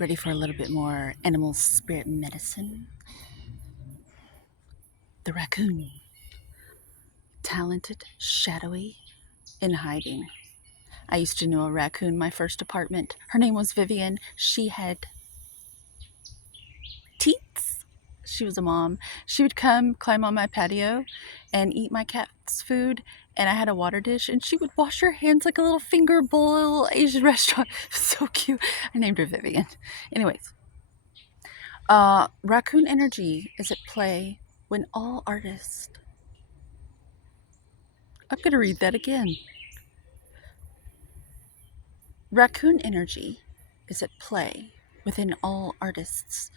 Ready for a little bit more animal spirit medicine? The raccoon. Talented, shadowy, in hiding. I used to know a raccoon in my first apartment. Her name was Vivian. She had teats. She was a mom. She would come climb on my patio and eat my cat's food, and I had a water dish, and she would wash her hands like a little finger bowl Asian restaurant. So cute. I named her Vivian. Anyways, raccoon energy is at play when all artists. I'm going to read that again. Raccoon energy is at play within all artists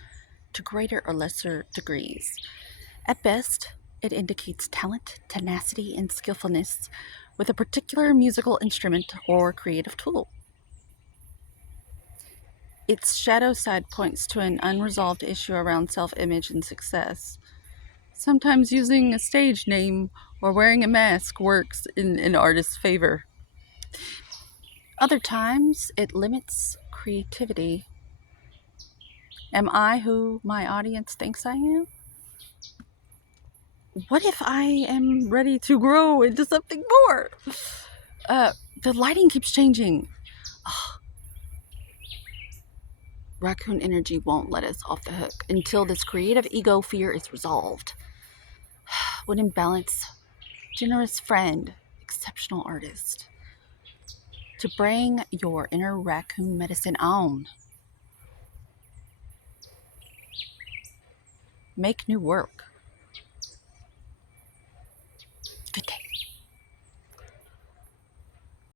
to greater or lesser degrees. At best, it indicates talent, tenacity, and skillfulness with a particular musical instrument or creative tool. Its shadow side points to an unresolved issue around self-image and success. Sometimes using a stage name or wearing a mask works in an artist's favor. Other times, it limits creativity. Am I who my audience thinks I am? What if I am ready to grow into something more? The lighting keeps changing. Oh, raccoon energy won't let us off the hook until this creative ego fear is resolved. When in balance, generous friend, exceptional artist, to bring your inner raccoon medicine on. Make new work.